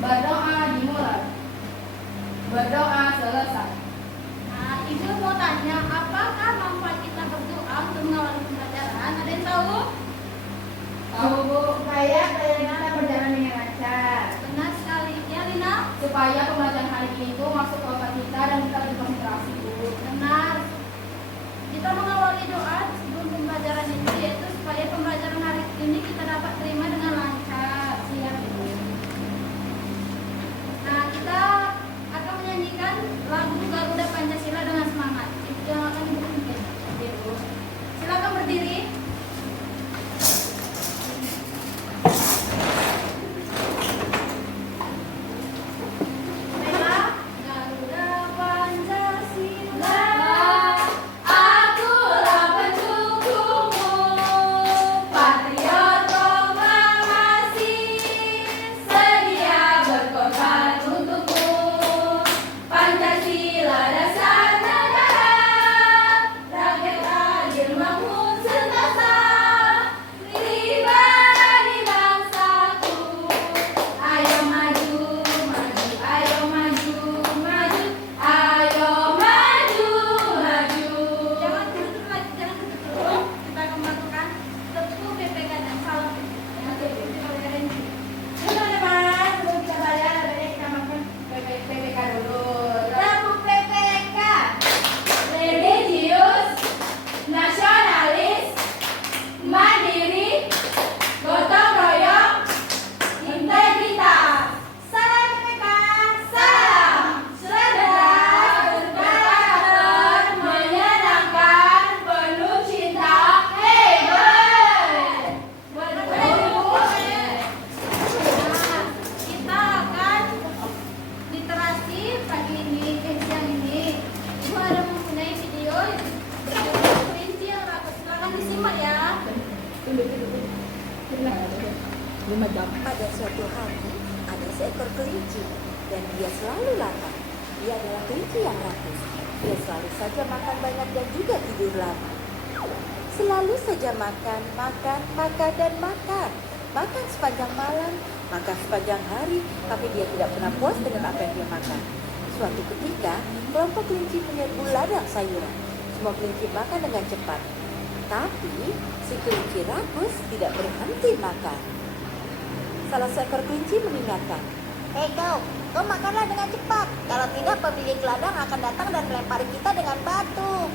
Berdoa dimulai. Berdoa selesai. Nah, Ibu mau tanya, apakah manfaat kita berdoa untuk mengawali pembelajaran? Ada yang tahu? Tahu Bu, supaya pelajaran kita berjalan dengan lancar. Benar sekali. Ya, Lina? Supaya pembelajaran hari ini itu masuk ke otak kita dan kita berkonsentrasi Bu. Benar. Kita mengawali doa sebelum pembelajaran itu, yaitu supaya pembelajaran hari ini kita dapat terima dengan lancar. Siap, Ibu. Nah, kita akan menyanyikan lagu Garuda Pancasila dengan semangat. Itu yang akan Ibu pimpin. Ibu. Silakan berdiri. Baiklah, Garuda Pancasila. Akulah pendukungmu, patriot proklamasi, sedia berkorban untukmu. Pancasila dasar negara, rakyat adil makmur sentosa, pribadi bangsaku. Ayo maju, maju, ayo maju, maju, ayo maju, maju. Jangan duduk lagi, jangan duduk dulu. Kita akan melakukan tepuk PPK dan salam. Yang diikuti oleh Renji. Yuk teman-teman, sebelum kita belajar, ada kita makan PPK dulu. Tepuk PPK. Religius, nasionalis, mandiri, gotong royong, integritas. Salam PPK. Salam. Cerdas, berkarakter, menyenangkan, penuh cinta, hebat. Boleh, Boleh, Bu. Bu. Nah, kita akan literasi pagi ini, siang ini. Ibu ada mempunyai video berjudul Kelinci yang Rakus. Silakan disimak ya. Pada suatu hari, ada seekor kelinci dan dia selalu lapar. Dia adalah kelinci yang rakus. Dia selalu saja makan banyak dan juga tidur lama. Selalu saja makan, makan, makan, dan makan. Makan sepanjang malam, makan sepanjang hari, tapi dia tidak pernah puas dengan apa yang dia makan. Suatu ketika, kelompok kelinci menyerbu ladang sayuran. Semua kelinci makan dengan cepat. Tapi, si kelinci rakus tidak berhenti makan. Salah seekor kelinci mengingatkan, "Hei kau makanlah dengan cepat. Kalau tidak, pemilik ladang akan datang dan melempari kita dengan batu."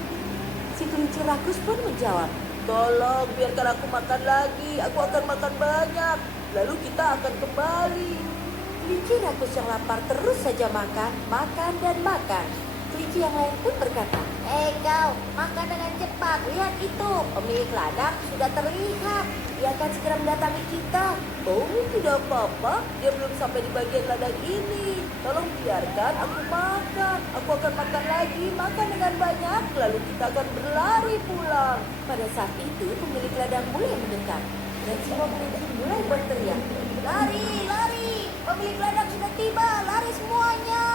Si kelinci rakus pun menjawab, "Tolong biarkan aku makan lagi. Aku akan makan banyak. Lalu kita akan kembali." Kelinci rakus yang lapar terus saja makan, makan, dan makan. Kelinci yang lain pun berkata, "Hei kau, makan dengan cepat. Lihat itu, pemilik ladang sudah terlihat. Dia akan segera mendatangi kita." "Oh, tidak apa-apa. Dia belum sampai di bagian ladang ini. Tolong biarkan aku makan. Aku akan makan lagi, makan dengan banyak. Lalu kita akan berlari pulang." Pada saat itu, pemilik ladang mulai mendekat. Dan semua kelinci mulai berteriak, "Lari, lari. Pemilik ladang sudah tiba. Lari semuanya."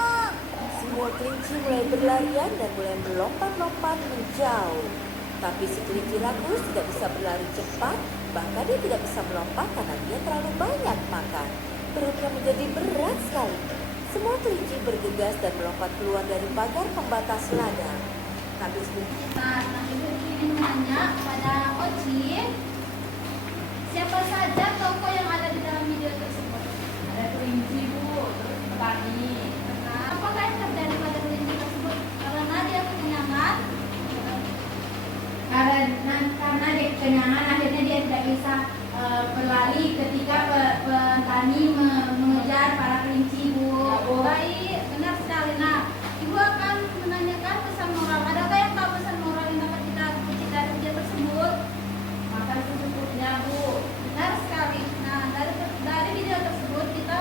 Semua kelinci mulai berlarian dan mulai melompat-lompat menjauh. Tapi si kelinci rakus tidak bisa berlari cepat, bahkan dia tidak bisa melompat karena dia terlalu banyak makan. Perutnya menjadi berat sekali. Semua kelinci bergegas dan melompat keluar dari pagar pembatas ladang. Tapi sebelum Nah, Ibu ingin menanya pada Oci, siapa saja tokoh yang ada di dalam video tersebut? Ada kelinci Bu, terus petani. Nah, apakah yang terjadi pada kelinci tersebut? Karena dia kekenyangan, Karena dia kekenyangan, akhirnya dia tidak bisa berlari ketika petani mengejar para kelinci Bu. baik, benar sekali. Nah, Ibu akan menanyakan pesan moral. Adakah yang tahu pesan moral yang dapat kita petik dari video tersebut? Makan secukupnya Bu. Benar sekali. Nah, dari video tersebut kita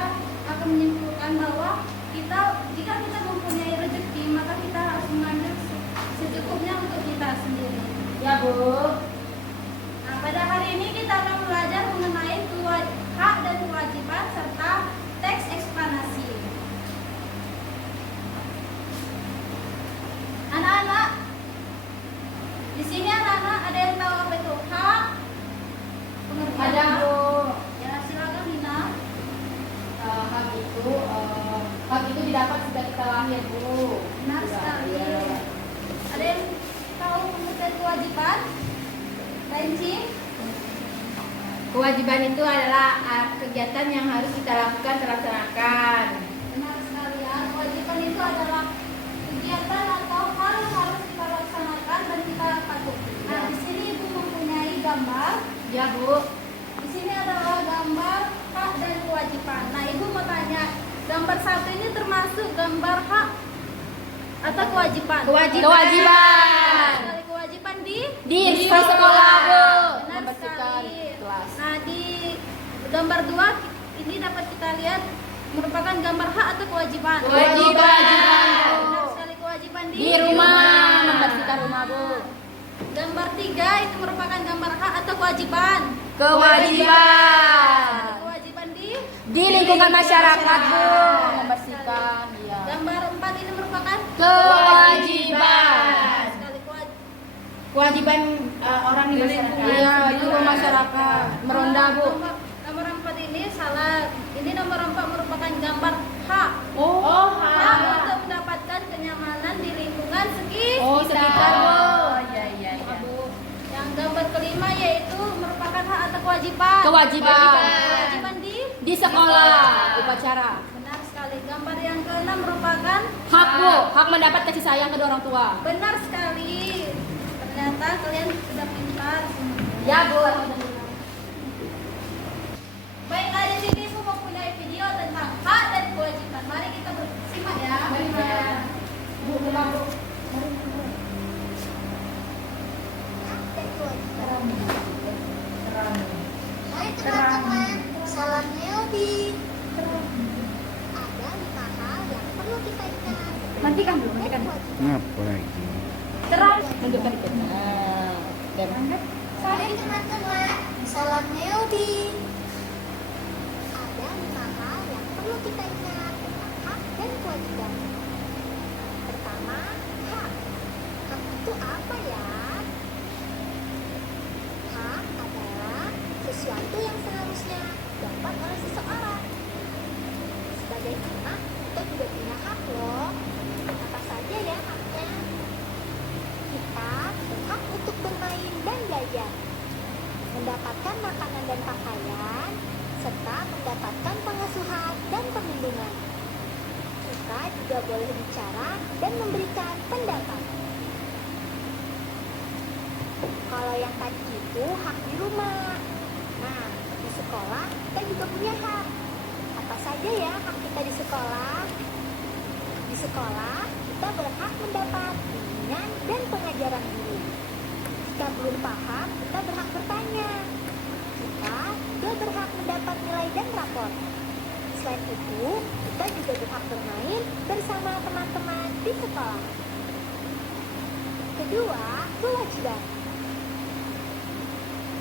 akan menyimpulkan bahwa jika kita mempunyai rezeki, maka kita harus mengambil secukupnya untuk kita sendiri. Ya Bu. Nah, pada hari ini kita akan belajar mengenai hak dan kewajiban serta teks eksplanasi. Anak-anak, di sini anak-anak ada yang tahu apa itu hak? Pengertian Ada hak? Bu. Ya, silakan Nina. Hak itu didapat sejak kita lahir, Bu. Benar sekali. Ada yang tahu mengenai kewajiban? Rinci? Kewajiban itu adalah kegiatan yang harus kita lakukan, terlaksanakan. Benar sekali ya. Kewajiban itu adalah kegiatan atau hal yang harus kita laksanakan dan kita patuhi. Nah, di sini Ibu mempunyai gambar. Ya, Bu. Di sini adalah gambar hak dan kewajiban. Nah, Ibu mau tanya, gambar satu ini termasuk gambar hak atau kewajiban? Kewajiban. Sekali kewajiban Di sekolah, Bu. Benar Membersihkan sekali. kelas. Nah, di gambar 2 ini dapat kita lihat merupakan gambar hak atau kewajiban? Kewajiban. Benar sekali, kewajiban Di rumah. Membersihkan rumah, Bu. Gambar 3 itu merupakan gambar hak atau kewajiban? Kewajiban. Kewajiban Di lingkungan masyarakat, Bu. Membersihkan, iya. gambar 4 ini merupakan Kewajiban. sekali Kewajiban orang di masyarakat. Iya, di rumah masyarakat. Meronda, Bu. Nomor 4 ini salah. Ini nomor 4 merupakan gambar hak. Oh, Hak untuk mendapatkan kenyamanan di lingkungan sekitar, Bu. Iya. Yang gambar kelima yaitu merupakan hak atau kewajiban? Kewajiban. Kewajiban Di sekolah, upacara. benar sekali. Gambar yang keenam merupakan Hak, Bu. Hak mendapat kasih sayang kedua orang tua. benar sekali. Ternyata kalian sudah pintar. Ya, Bu. Baiklah, di sini Ibu mempunyai video tentang hak dan kewajiban. Mari kita bersimak ya. Bu, pulang, Bu. Hai teman-teman, salam Neldi. Ada 5 hal yang perlu kita ingat. Nantikan dulu, nantikan. Ngapa lagi? Terang. Tunjukkan dikit. Nah, Hai teman-teman, salam Neldi. Ada 5 hal yang perlu kita ingat tentang hak dan kewajiban. Pertama, hak. Hak itu apa ya? Hak adalah sesuatu yang seharusnya dapat oleh seseorang. Sebagai anak, kita juga punya hak loh. Apa saja ya haknya? Kita berhak untuk bermain dan belajar, mendapatkan makanan dan pakaian, serta mendapatkan pengasuhan dan perlindungan. Kita juga boleh bicara dan memberikan pendapat. Kalau yang tadi itu hak di rumah. Nah, di sekolah kita juga punya hak. Apa saja ya hak kita di sekolah? Di sekolah kita berhak mendapat bimbingan dan pengajaran guru. Jika belum paham, kita berhak bertanya. Kita juga berhak mendapat nilai dan rapor. Selain itu, kita juga berhak bermain bersama teman-teman di sekolah. Kedua, kewajiban.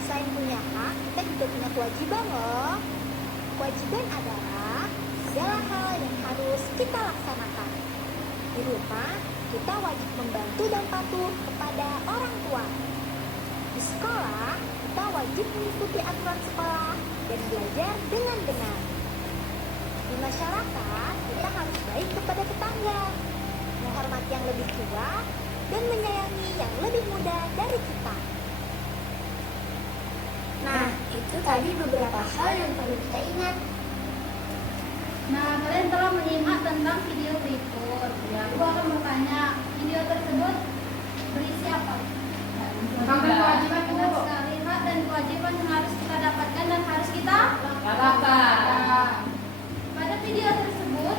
Selain punya hak, kita juga punya kewajiban loh. Kewajiban adalah segala hal yang harus kita laksanakan. Di rumah, kita wajib membantu dan patuh kepada orang tua. Di sekolah, kita wajib mengikuti aturan sekolah dan belajar dengan benar. Di masyarakat, kita harus baik kepada tetangga, menghormati yang lebih tua, dan menyayangi yang lebih muda dari kita. Nah, itu tadi beberapa hal yang perlu kita ingat. Nah, kalian telah menyimak tentang video berikut. Ya, aku akan bertanya, video tersebut berisi apa? Hak dan kewajiban, Bu. Benar sekali, hak dan kewajiban yang harus kita dapatkan dan harus kita Lakukan. Pada video tersebut,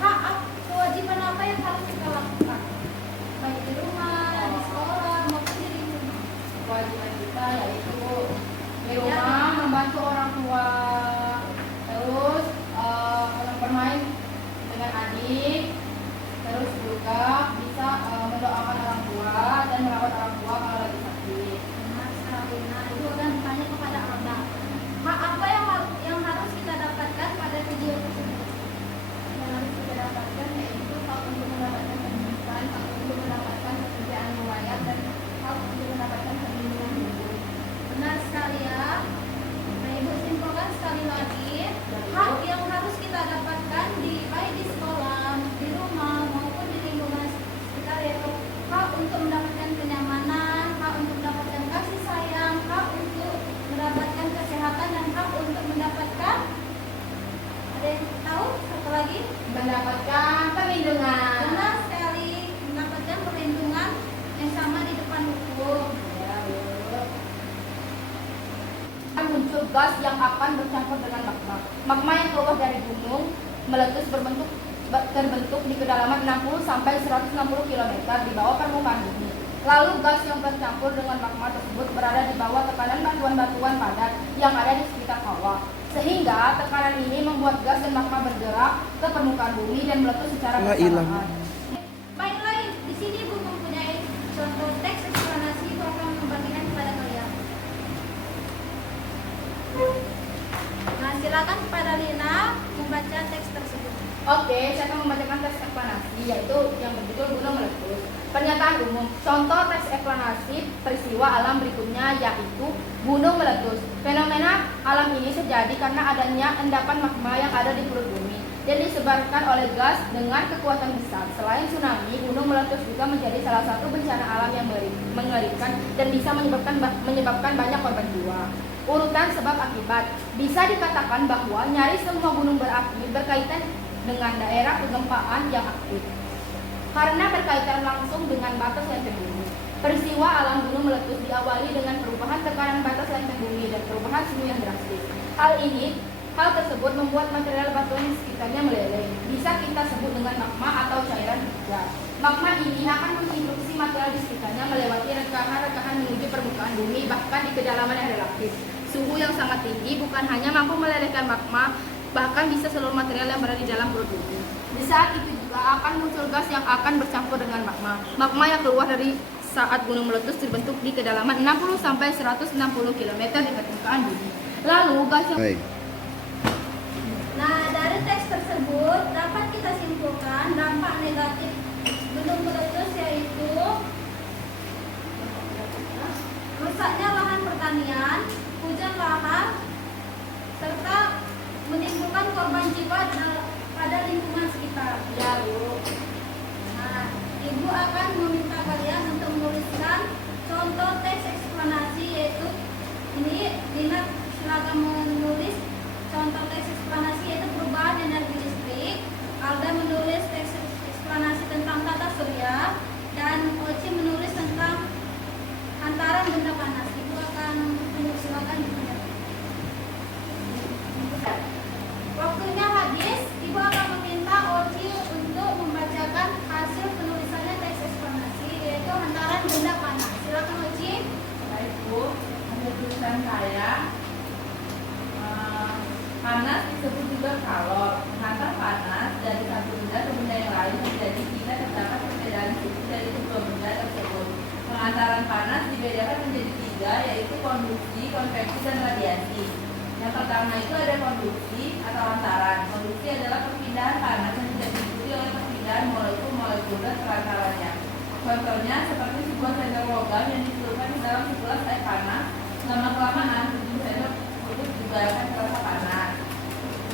hak kewajiban apa yang harus kita lakukan? Baik di rumah, di sekolah, maupun di lingkungan. Kewajiban kita yaitu di rumah membantu orang tua, terus bermain dengan adik, terus juga bisa mendoakan orang tua dan merawat orang tua kalau lagi sakit. Benar sekali. Nah, itu akan bertanya kepada Anda. Hak apa yang harus kita dapatkan pada video tersebut? mendapatkan perlindungan. Benar sekali, mendapatkan perlindungan yang sama di depan hukum. Ya, Bu. Akan muncul gas yang akan bercampur dengan magma. Magma yang keluar dari gunung meletus terbentuk di kedalaman 60 sampai 160 km di bawah permukaan bumi. Lalu gas yang bercampur dengan magma tersebut berada di bawah tekanan batuan-batuan padat yang ada di sekitar kawah. Sehingga tekanan ini membuat gas dan magma bergerak ke permukaan bumi dan meletus secara bersamaan. Baiklah, di sini Ibu mempunyai contoh teks eksplanasi. Ibu akan membagikan kepada kalian. Nah, silakan kepada Lina membaca teks tersebut. Oke, saya akan membacakan teks eksplanasi, yaitu yang berjudul Gunung Meletus. Pernyataan umum. Contoh teks eksplanasi peristiwa alam berikutnya yaitu gunung meletus. Fenomena alam ini terjadi karena adanya endapan magma yang ada di perut bumi dan disebarkan oleh gas dengan kekuatan besar. Selain tsunami, gunung meletus juga menjadi salah satu bencana alam yang mengerikan dan bisa menyebabkan banyak korban jiwa. Urutan sebab akibat. Bisa dikatakan bahwa nyaris semua gunung berapi berkaitan dengan daerah kegempaan yang aktif karena berkaitan langsung dengan batas lempeng bumi. Peristiwa alam gunung meletus diawali dengan perubahan tekanan batas lempeng bumi dan perubahan suhu yang drastis. Hal tersebut membuat material batuan di sekitarnya meleleh. Bisa kita sebut dengan magma atau cairan gas. Magma ini akan menginstruksi material di sekitarnya melewati rekahan-rekahan menuju permukaan bumi, bahkan di kedalaman yang relatif. Suhu yang sangat tinggi bukan hanya mampu melelehkan magma, bahkan bisa seluruh material yang berada di dalam perut bumi. Di saat itu juga akan muncul gas yang akan bercampur dengan magma. Magma yang keluar dari saat gunung meletus terbentuk di kedalaman 60 sampai 160 km di permukaan bumi. Lalu gas yang Nah, dari teks tersebut dapat kita simpulkan dampak negatif gunung meletus yaitu rusaknya lahan pertanian, hujan lahar, serta menimbulkan korban jiwa pada lingkungan sekitar. ya, Bu. Nah, Ibu akan meminta kalian untuk menuliskan contoh teks eksplanasi, yaitu ini Lina silakan menulis contoh teks eksplanasi yaitu perubahan energi listrik. Alda menulis teks eksplanasi tentang tata surya dan Oci menulis tentang hantaran benda panas. Ibu akan silakan dimulai. Waktunya habis, Ibu akan meminta Oci untuk membacakan hasil penulisannya teks eksplanasi yaitu hantaran benda panas. Silakan Oci. Baik, Bu. Hasil tulisan saya. Panas disebut juga kalor. Menghantar panas dari satu benda ke benda yang lain terjadi jika terdapat perbedaan suhu dari kedua benda tersebut. Penghantaran panas dibedakan menjadi tiga, yaitu konduksi, konveksi, dan radiasi. Yang pertama itu ada konduksi atau hantaran. Konduksi adalah perpindahan panas yang tidak diikuti oleh perpindahan molekul-molekul dan perantaranya. Contohnya seperti sebuah sendok logam yang dicelupkan di dalam segelas air panas. Lama-kelamaan ujung sendok tersebut juga akan terasa panas.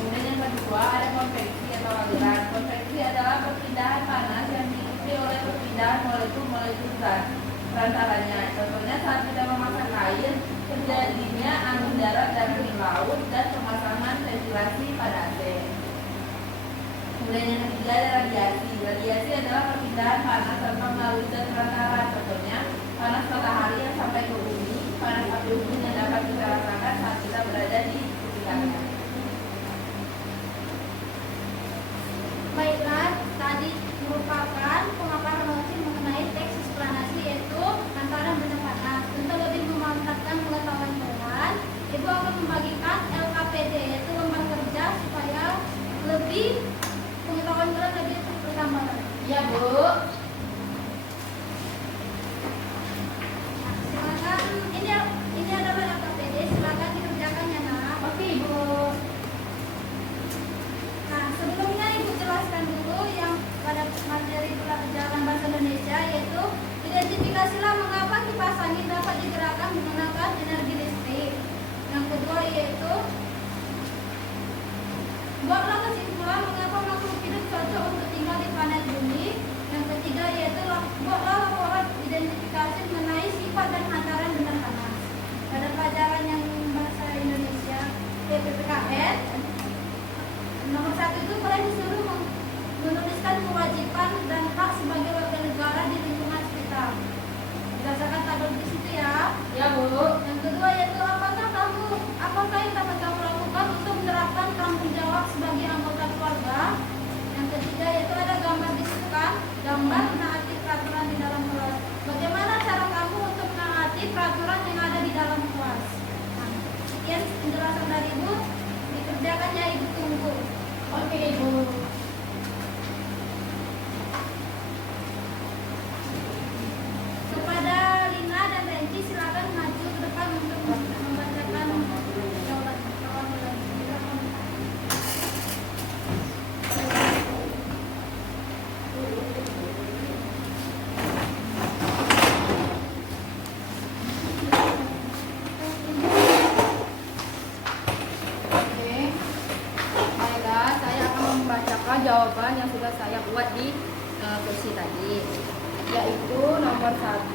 Kemudian yang kedua ada konveksi atau aliran. Konveksi adalah perpindahan panas yang diikuti oleh perpindahan molekul-molekul zat perantaranya. Contohnya saat kita memasak air, terjadinya angin darat dan angin laut dan pemasangan ventilasi pada AC. Kemudian yang ketiga ada radiasi. Radiasi adalah perpindahan panas tanpa melalui zat perantara. Contohnya panas matahari yang sampai ke bumi, panas api unggun yang dapat kita rasakan saat kita berada di sekitarnya. Baiklah, tadi merupakan pemaparan Oci mengenai teks eksplanasi yaitu hantaran benda panas. Untuk lebih memantapkan pengetahuan kalian, Ibu akan membagikan LKPD yaitu lembar kerja supaya lebih pengetahuan kalian lebih bertambah. Iya, Bu. Silakan, ini adalah LKPD, silakan dikerjakannya, Nak. Oke, Ibu. menggunakan jawaban yang sudah saya buat di kursi tadi, yaitu nomor 1.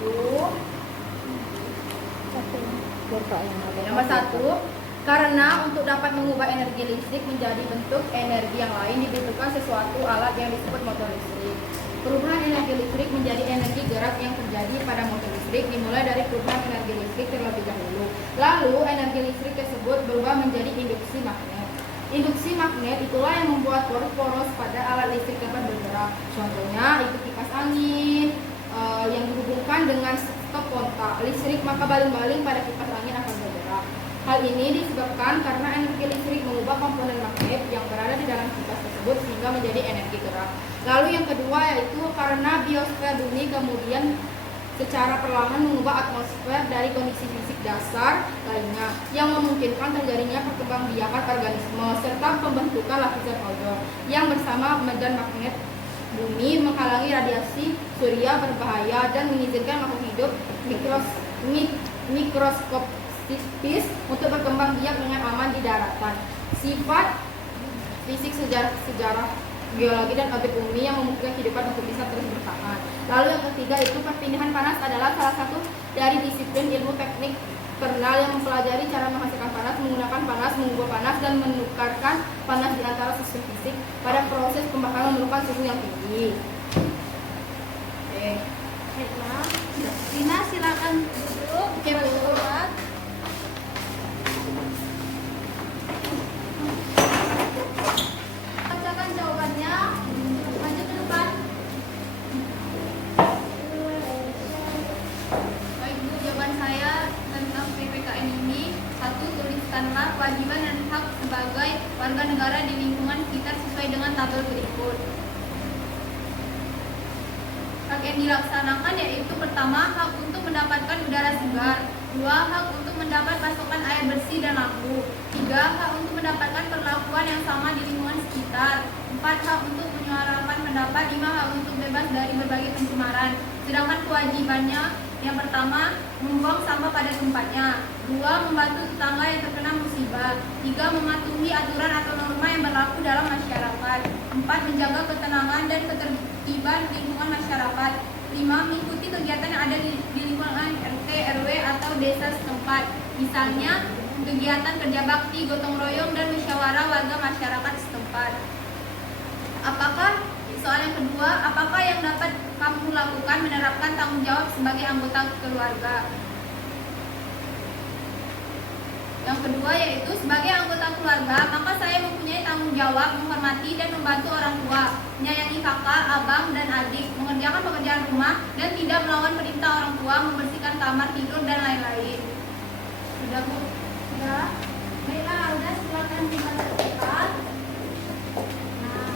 Nomor 1, karena untuk dapat mengubah energi listrik menjadi bentuk energi yang lain dibutuhkan sesuatu alat yang disebut motor listrik. Perubahan energi listrik menjadi energi gerak yang terjadi pada motor listrik dimulai dari perubahan energi listrik terlebih dahulu. Lalu energi listrik tersebut berubah menjadi induksi magnet. Induksi magnet itulah yang membuat poros-poros pada alat listrik dapat bergerak. Contohnya itu kipas angin yang dihubungkan dengan stop kontak listrik, maka baling-baling pada kipas angin akan bergerak. Hal ini disebabkan karena energi listrik mengubah komponen magnet yang berada di dalam kipas tersebut sehingga menjadi energi gerak. Lalu yang kedua yaitu karena biosfer bumi kemudian secara perlahan mengubah atmosfer dari kondisi fisik dasar lainnya yang memungkinkan terjadinya perkembangbiakan organisme serta pembentukan lapisan ozon yang bersama medan magnet bumi menghalangi radiasi surya berbahaya dan mengizinkan makhluk hidup mikroskopis untuk berkembang biak dengan aman di daratan. Sifat fisik sejarah geologi dan orbit bumi yang memungkinkan kehidupan untuk bisa terus bertahan. Lalu yang ketiga itu perpindahan panas adalah salah satu dari disiplin ilmu teknik kernal yang mempelajari cara menghasilkan panas, menggunakan panas, mengubah panas, dan menukarkan panas di antara sistem fisik pada proses pembakaran memerlukan suhu yang tinggi. Oke. Baiklah, Rina silakan duduk. Oke, Bu. Bacakan jawabannya. Lanjut ke depan. Baik Bu, jawaban saya tentang PPKN ini. 1. Tuliskanlah kewajiban dan hak sebagai warga negara di lingkungan sekitar sesuai dengan tabel berikut. Hak yang dilaksanakan yaitu pertama, hak untuk mendapatkan udara segar. 2. Hak untuk mendapat pasokan air bersih dan lampu. 3. Hak untuk mendapatkan perlakuan yang sama di lingkungan sekitar. 4. Hak untuk menyuarakan pendapat. 5. Hak untuk bebas dari berbagai pencemaran. Sedangkan kewajibannya yang pertama, membuang sampah pada tempatnya. 2. Membantu tetangga yang terkena musibah. 3. Mematuhi aturan atau norma yang berlaku dalam masyarakat. 4. Menjaga ketenangan dan ketertiban lingkungan masyarakat. 5. Mengikuti kegiatan yang ada di lingkungan RT, RW, atau desa setempat. Misalnya, kegiatan kerja bakti, gotong royong, dan musyawarah warga masyarakat setempat. Soal yang kedua, apakah yang dapat kamu lakukan menerapkan tanggung jawab sebagai anggota keluarga? Yang kedua yaitu sebagai anggota keluarga, maka saya mempunyai tanggung jawab menghormati dan membantu orang tua, menyayangi kakak, abang, dan adik, mengerjakan pekerjaan rumah, dan tidak melawan perintah orang tua, membersihkan kamar tidur, dan lain-lain. Sudah Bu? Sudah. Baiklah, udah silakan dibaca cepat. Nah,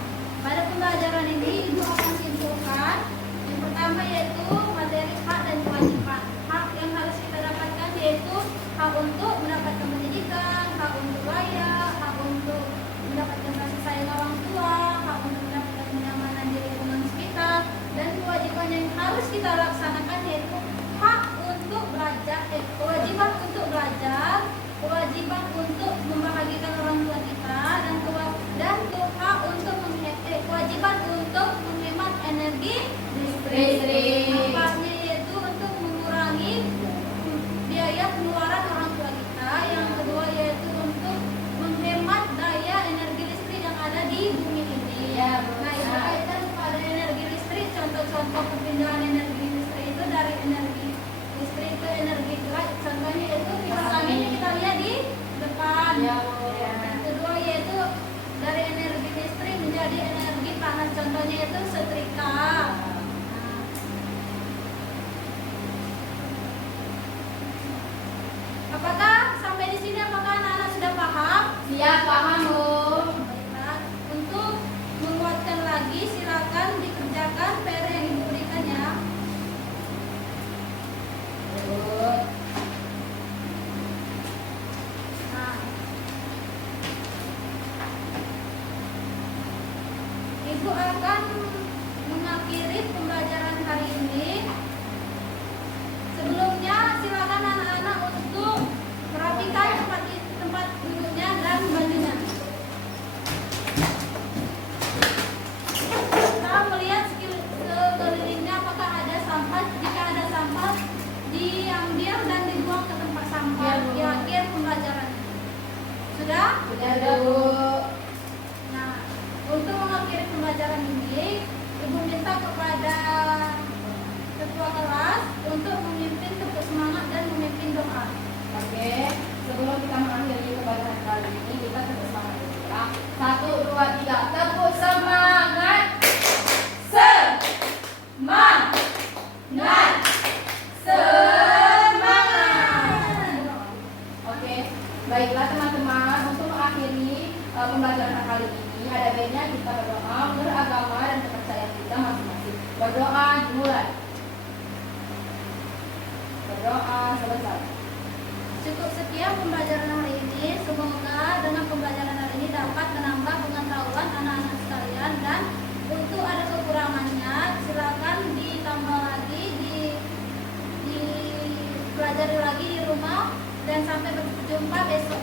pada pembelajaran ini Ibu akan simpulkan yang pertama yaitu materi hak dan kewajiban. Hak yang harus kita dapatkan yaitu hak untuk mendapatkan pendidikan, hak untuk layak, hak untuk mendapatkan kasih sayang orang tua, hak untuk mendapatkan kenyamanan di lingkungan sekitar, dan kewajiban yang harus kita laksanakan yaitu hak untuk belajar, kewajiban untuk belajar, kewajiban untuk membahagiakan orang tua kita, dan hak untuk kewajiban untuk menghemat energi listrik. Manfaatnya yaitu untuk mengurangi biaya pengeluaran orang tua kita. Yang kedua yaitu untuk menghemat daya energi listrik yang ada di bumi ini. Ya, Nah, itu kaitan pada energi listrik. Contoh-contoh perpindahan energi listrik itu dari energi listrik ke energi gerak. Contohnya yaitu kipas angin yang kita lihat di depan. Ya. Yang kedua yaitu dari energi listrik menjadi energi panas. Contohnya itu setrika. Apakah sampai di sini apakah anak-anak sudah paham? Siap, paham Bu. Baiklah. Untuk menguatkan lagi silakan dikerjakan PR yang Ibu berikan ya. Good. Nah, Ibu akan mengakhiri pembelajaran hari ini. Sebelumnya silakan anak-anak untuk merapikan tempat duduknya dan bajunya. mengakhiri pembelajaran ini, Ibu minta kepada ketua kelas untuk memimpin tepuk semangat dan memimpin doa. Oke, sebelum kita mengakhiri pembelajaran kali ini, kita tepuk semangat dulu ya. 1, 2, 3, tepuk semangat. Semangat. Semangat. Oke, baiklah teman-teman, untuk mengakhiri pembelajaran kali ini, ada baiknya kita berdoa menurut agama dan kepercayaan kita masing-masing. Berdoa dimulai. Berdoa selesai. Cukup sekian pembelajaran hari ini. Semoga dengan pembelajaran hari ini dapat menambah pengetahuan anak-anak sekalian, dan untuk ada kekurangannya silakan ditambah lagi, dipelajari lagi di rumah, dan sampai berjumpa besok.